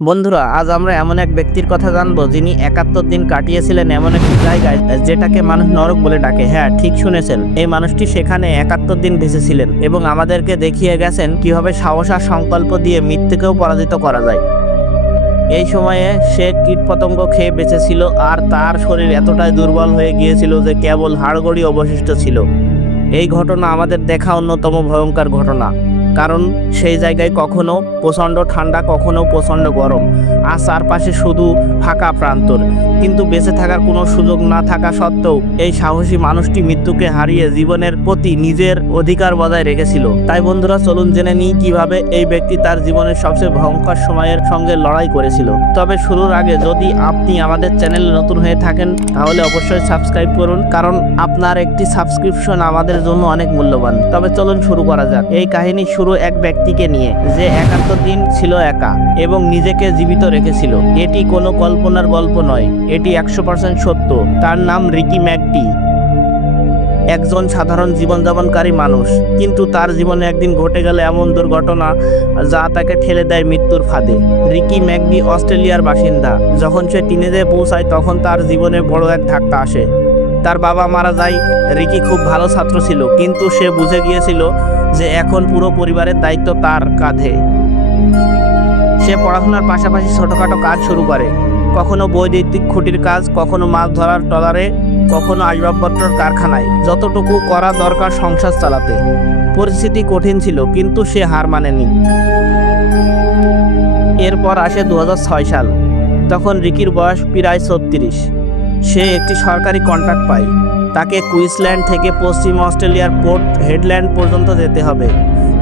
বন্ধুরা, আজ আমরা এমন এক ব্যক্তির কথা জানবো যিনি ৭১ দিন কাটিয়েছিলেন এমন একটি জায়গায় যেটাকে মানুষ নরক বলে ডাকে। হ্যাঁ, ঠিক শুনেছেন, এই মানুষটি সেখানে ৭১ দিন বেঁচেছিলেন এবং আমাদেরকে দেখিয়ে গেছেন কিভাবে সাহস আর সংকল্প দিয়ে মৃত্যুকেও পরাজিত করা যায়। এই সময়ে সে কীটপতঙ্গ খেয়ে বেঁচেছিল আর তার শরীর এতটাই দুর্বল হয়ে গিয়েছিল যে কেবল হাড়গড়ি অবশিষ্ট ছিল। এই ঘটনা আমাদের দেখা অন্যতম ভয়ঙ্কর ঘটনা, কারণ সেই জায়গায় কখনো প্রচণ্ড ঠান্ডা, কখনো প্রচণ্ড গরম, আর চারপাশে শুধু ফাঁকা প্রান্তর। কিন্তু বেঁচে থাকার কোনো সুযোগ না থাকা সত্ত্বেও এই সাহসী মানুষটি মৃত্যুকে হারিয়ে জীবনের প্রতি নিজের অধিকার বজায় রেখেছিল। তাই বন্ধুরা, চলুন জেনে নিই কিভাবে এই ব্যক্তি তার জীবনের সবচেয়ে ভয়ঙ্কর সময়ের সঙ্গে লড়াই করেছিল। তবে শুরুর আগে যদি আপনি আমাদের চ্যানেলে নতুন হয়ে থাকেন তাহলে অবশ্যই সাবস্ক্রাইব করুন, কারণ আপনার একটি সাবস্ক্রিপশন আমাদের জন্য অনেক মূল্যবান। তবে চলুন শুরু করা যাক। এই কাহিনী শুরু এক ব্যক্তিকে নিয়ে যে ৭১ দিন ছিল একা এবং নিজেকে জীবিত রেখেছিল। এটি কোনো কল্পনার গল্প নয়, এটি ১০০% সত্য। তার নাম রিকি ম্যাকডি, একজন সাধারণ জীবনযাপনকারী মানুষ, কিন্তু তার জীবনে একদিন ঘটে গেল এমন দুর্ঘটনা যা তাকে ঠেলে দেয় মৃত্যুর ফাঁদে। রিকি ম্যাকডি অস্ট্রেলিয়ার বাসিন্দা। যখন সে টিনেজে পৌঁছায় তখন তার জীবনে বড় এক ধাক্কা আসে। তার বাবা মারা যায়। রিকি খুব ভালো ছাত্র ছিল, কিন্তু সে বুঝে গিয়েছিল যে এখন পুরো পরিবারের দায়িত্ব তার কাঁধে। সে পড়াশোনার পাশাপাশি ছোটখাটো কাজ শুরু করে, কখনো বৈদ্যুতিক খুঁটির কাজ, কখনো মাছ ধরার ট্রলারে, কখনো আসবাবপত্রের কারখানায়, যতটুকু করা দরকার সংসার চালাতে। পরিস্থিতি কঠিন ছিল, কিন্তু সে হার মানেনি। এরপর আসে ২০০৬ সাল। তখন রিকির বয়স প্রায় ৩৬। সে একটি সরকারি কন্ট্রাক্ট পায়। তাকে কুইন্সল্যান্ড থেকে পশ্চিম অস্ট্রেলিয়ার পোর্ট হেডল্যান্ড পর্যন্ত যেতে হবে।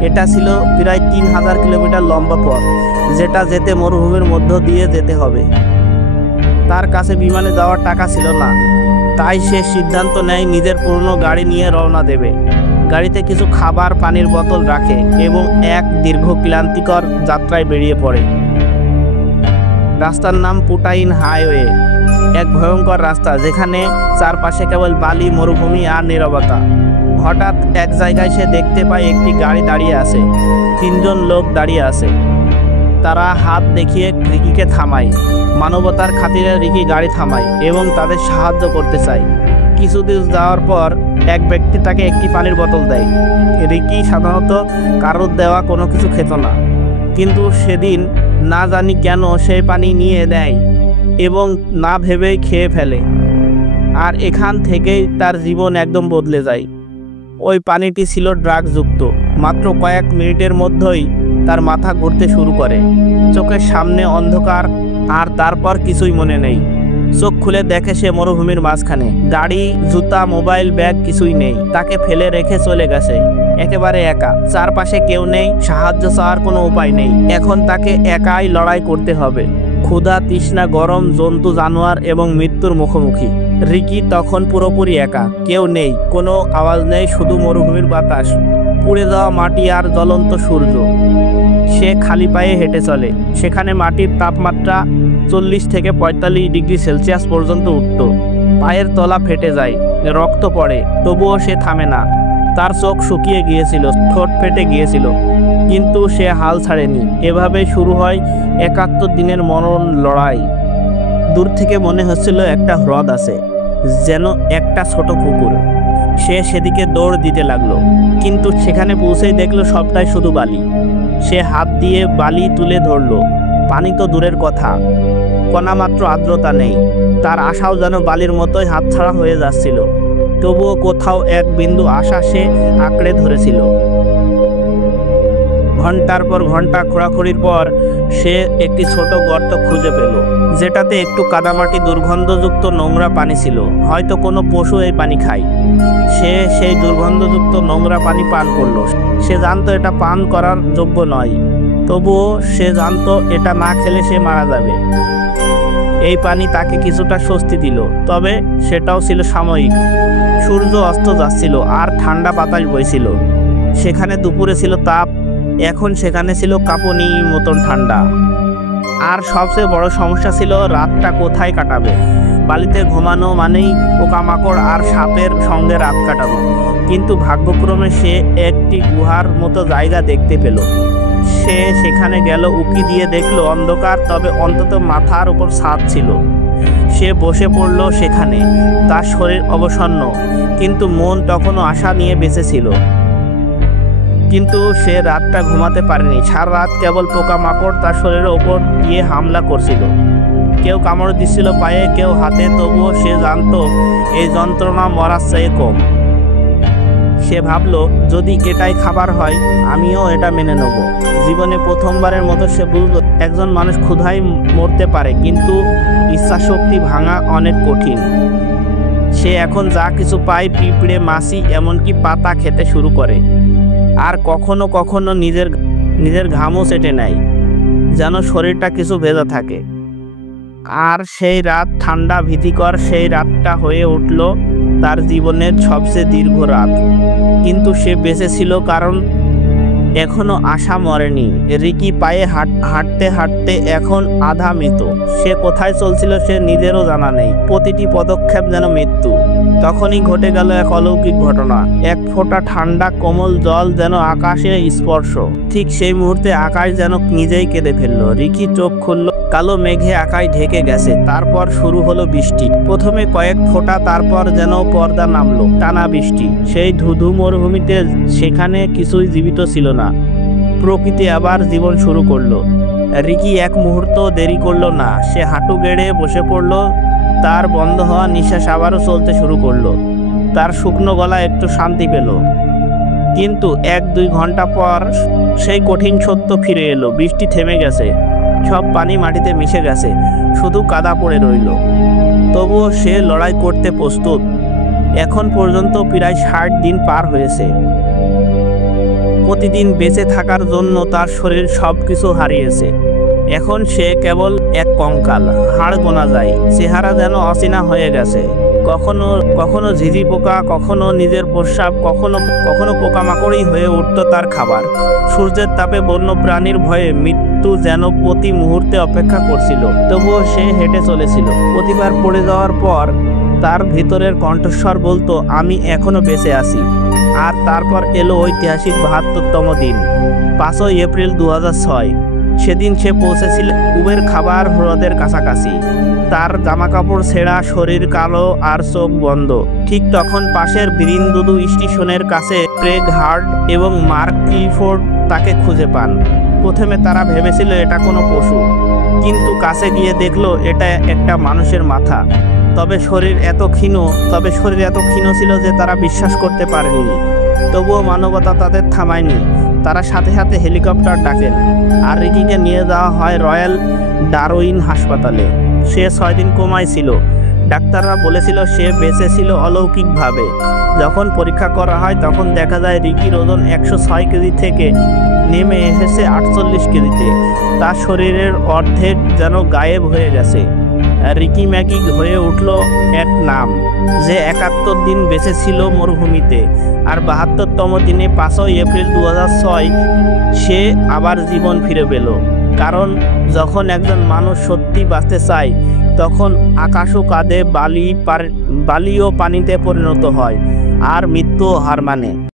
এটা ছিল প্রায় ৩,০০০ কিলোমিটার লম্বা পথ, যেটা যেতে মরুভূমির মধ্য দিয়ে যেতে হবে। তার কাছে বিমানে যাওয়ার টাকা ছিল না, তাই সে সিদ্ধান্ত নেয় নিজের পুরনো গাড়ি নিয়ে রওনা দেবে। গাড়িতে কিছু খাবার, পানির বোতল রাখে এবং এক দীর্ঘ ক্লান্তিকর যাত্রায় বেরিয়ে পড়ে। রাস্তার নাম পুটাইন হাইওয়ে, এক ভয়ঙ্কর রাস্তা যেখানে চারপাশে কেবল বালি, মরুভূমি আর নীরবতা। হঠাৎ এক জায়গায় সে দেখতে পায় একটি গাড়ি দাঁড়িয়ে আছে। ৩জন লোক দাঁড়িয়ে আছে। তারা হাত দেখিয়ে রিকিকে থামায়। মানবতার খাতিরে রিকি গাড়ি থামায় এবং তাদের সাহায্য করতে চায়। কিছুদিন যাওয়ার পর এক ব্যক্তি তাকে একটি পানির বোতল দেয়। রিকি সাধারণত কারোর দেওয়া কোনো কিছু খেত না, কিন্তু সেদিন না জানি কেন সেই পানি নিয়ে দেয় এবং না ভেবেই খেয়ে ফেলে। আর এখান থেকেই তার জীবন একদম বদলে যায়। ওই পানিটি ছিল ড্রাগযুক্ত। মাত্র কয়েক মিনিটের মধ্যেই তার মাথা ঘুরতে শুরু করে, চোখের সামনে অন্ধকার, আর তারপর কিছুই মনে নেই। চোখ খুলে দেখে সে মরুভূমির মাঝখানে। গাড়ি, জুতা, মোবাইল, ব্যাগ কিছুই নেই। তাকে ফেলে রেখে চলে গেছে, একেবারে একা। চারপাশে কেউ নেই, সাহায্য চাওয়ার কোনো উপায় নেই। এখন তাকে একাই লড়াই করতে হবে। ক্ষুধা, তৃষ্ণা, গরম, জন্তু, জানোয়ার এবং মৃত্যুর মুখোমুখি। রিকি তখন পুরোপুরি একা। কেউ নেই, কোনো আওয়াজ নেই, শুধু মরুভূমির বাতাস, পুড়ে যাওয়া মাটি আর জ্বলন্ত সূর্য। সে খালি পায়ে হেঁটে চলে। সেখানে মাটির তাপমাত্রা ৪০ থেকে ৪৫ ডিগ্রি সেলসিয়াস পর্যন্ত উঠত। পায়ের তলা ফেটে যায়, রক্ত পড়ে, তবুও সে থামে না। তার চোখ শুকিয়ে গিয়েছিল, ঠোঁট ফেটে গিয়েছিল, কিন্তু সে হাল ছাড়েনি। এভাবেই শুরু হয় ৭১ দিনের মরণ লড়াই। দূর থেকে মনে হচ্ছিল একটা হ্রদ আছে, যেন একটা ছোট পুকুর। সে সেদিকে দৌড় দিতে লাগলো, কিন্তু সেখানে পৌঁছেই দেখলো সবটাই শুধু বালি। সে হাত দিয়ে বালি তুলে ধরলো। পানি তো দূরের কথা, কণামাত্র আর্দ্রতা নেই। তার আশাও যেন বালির মতোই হাতছাড়া হয়ে যাচ্ছিল। তবুও কোথাও এক বিন্দু আশা সে আঁকড়ে ধরেছিল। ঘন্টার পর ঘন্টা খোঁড়াখুড়ির পর সে একটি ছোট গর্ত খুঁজে পেল, যেটাতে একটু কাদামাটি, দুর্গন্ধযুক্ত নোংরা পানি ছিল। হয়তো কোনো পশু এই পানি খায়। সে সেই দুর্গন্ধযুক্ত নোংরা পানি পান করলো। সে জানতো এটা পান করার যোগ্য নয়, তবুও সে জানতো এটা না খেলে সে মারা যাবে। এই পানি তাকে কিছুটা স্বস্তি দিল, তবে সেটাও ছিল সাময়িক। সূর্য অস্ত যাচ্ছিল আর ঠান্ডা বাতাস বইছিল। সেখানে দুপুরে ছিল তাপ, এখন সেখানে ছিল কাঁপুনি মতন ঠান্ডা। আর সবচেয়ে বড় সমস্যা ছিল রাতটা কোথায় কাটাবে। বালিতে ঘুমানো মানেই পোকামাকড় আর সাপের সঙ্গে রাত কাটানো। কিন্তু ভাগ্যক্রমে সে একটি গুহার মতো জায়গা দেখতে পেল। সে সেখানে গেল, উকি দিয়ে দেখলো অন্ধকার, তবে অন্তত মাথার উপর ছাদ ছিল। সে বসে পড়ল সেখানে। তার শরীর অবসন্ন, কিন্তু মন তখনও আশা নিয়ে বেঁচে ছিল। কিন্তু সে রাতটা ঘুমাতে পারেনি। সারা রাত কেবল পোকামাকড় তার শরীরের ওপর দিয়ে হামলা করছিল। কেউ কামড় দিচ্ছিল পায়ে, কেউ হাতে। তবুও সে জানতো এই যন্ত্রণা মরার চেয়ে কম। সে ভাবলো, যদি এটাই খাবার হয়, আমিও এটা মেনে নেব। জীবনে প্রথমবারের মতো সে বুঝলো একজন মানুষ ক্ষুধায় মরতে পারে, কিন্তু ইচ্ছাশক্তি ভাঙা অনেক কঠিন। সে এখন যা কিছু পায়, পিঁপড়ে, মাছি, এমনকি পাতা খেতে শুরু করে। আর কখনো কখনো নিজের ঘামও চেটে নেয়, যেন শরীরটা কিছু ভেজা থাকে। আর সেই রাত ঠান্ডা, ভীতিকর সেই রাতটা হয়ে উঠল তার জীবনের সবচেয়ে দীর্ঘ রাত। কিন্তু সে বেঁচে ছিল, কারণ এখনো আশা মরেনি। রিকি পায়ে হাঁটতে হাঁটতে এখন আধা মৃত। সে কোথায় চলছিল সে নিজেরও জানা নেই। প্রতিটি পদক্ষেপ যেন মৃত্যু। তখনই ঘটে গেল এক অলৌকিক ঘটনা। এক ফোঁটা ঠান্ডা কোমল জল যেন আকাশে স্পর্শ। ঠিক সেই মুহূর্তে আকাশ যেন নিজেই কেঁদে ফেলল। রিকি চোখ খুলল। কালো মেঘে আকাশ ঢেকে গেছে। তারপর শুরু হলো বৃষ্টি। প্রথমে কয়েক ফোঁটা, তারপর যেন পর্দা নামলো। টানা বৃষ্টি। সেই ধুধু মরুভূমিতে সেখানে কিছুই জীবিত ছিল না। প্রকৃতি আবার জীবন শুরু করলো। রিকি এক মুহূর্ত দেরি করলো না। সে হাঁটু গেড়ে বসে পড়ল। তার বন্ধ হওয়া নিঃশ্বাস আবারও চলতে শুরু করলো। তার শুকনো গলা একটু শান্তি পেল। কিন্তু 1-2 ঘন্টা পর সেই কঠিন সত্য ফিরে এলো। বৃষ্টি থেমে গেছে। সব পানি মাটিতে মিশে গেছে। শুধু কাদা পড়ে রইল। তবুও সে লড়াই করতে প্রস্তুত। এখন পর্যন্ত প্রায় 60 দিন পার হয়েছে। প্রতিদিন বেঁচে থাকার জন্য তার শরীর সবকিছু হারিয়েছে। এখন সে কেবল এক কঙ্কাল। হাড় গোনা যায়। চেহারা যেন অচেনা হয়ে গেছে। কখনো ঝিঝি পোকা, কখনো নিজের প্রস্রাব, কখনো পোকামাকড়ই হয়ে উঠত তার খাবার। সূর্যের তাপে বন্য প্রাণীর ভয়ে মৃত্যু যেন প্রতি মুহূর্তে অপেক্ষা করছিল। তবুও সে হেঁটে চলেছিল। প্রতিবার পড়ে যাওয়ার পর তার ভিতরের কণ্ঠস্বর বলতো, আমি এখনো বেঁচে আছি। আর তারপর এলো ঐতিহাসিক 72তম দিন, 5 এপ্রিল 2006। সেদিন সে পৌঁছেছিল উবের খাবার হ্রদের কাছাকাছি। তার জামাকাপড় ছেঁড়া, শরীর কালো আর চোখ বন্ধ। ঠিক তখন পাশের ব্রিনদুদু স্টেশনের কাছে ক্রেগ হার্ট এবং মার্ক ক্লিফোর্ড তাকে খুঁজে পান। প্রথমে তারা ভেবেছিল এটা কোনো পশু, কিন্তু কাছে গিয়ে দেখলো এটা একটা মানুষের মাথা। তবে শরীর এত ক্ষীণ ছিল যে তারা বিশ্বাস করতে পারেনি। তবুও মানবতা তাদের থামায়নি। তারা সাথে সাথে হেলিকপ্টার ডাকেন আর রিকিকে নিয়ে যাওয়া হয় রয়্যাল ডারউইন হাসপাতালে। সে 6 দিন কোমায় ছিল। ডাক্তাররা বলেছিল সে বেঁচে ছিল অলৌকিকভাবে। যখন পরীক্ষা করা হয় তখন দেখা যায় রিকির ওজন 106 কেজি থেকে নেমে এসেছে 48 কেজিতে। তার শরীরের অর্ধেক যেন গায়েব হয়ে গেছে। রিকি ম্যাগি হয়ে উঠল এক নাম, যে 71 দিন বেঁচে ছিল মরুভূমিতে। আর 72তম দিনে 5 এপ্রিল 2006 সে আবার জীবন ফিরে পেল। কারণ যখন একজন মানুষ সত্যি বাঁচতে চায়, তখন আকাশও কাঁদে, বালিও পানিতে পরিণত হয়, আর মৃত্যুও হার মানে।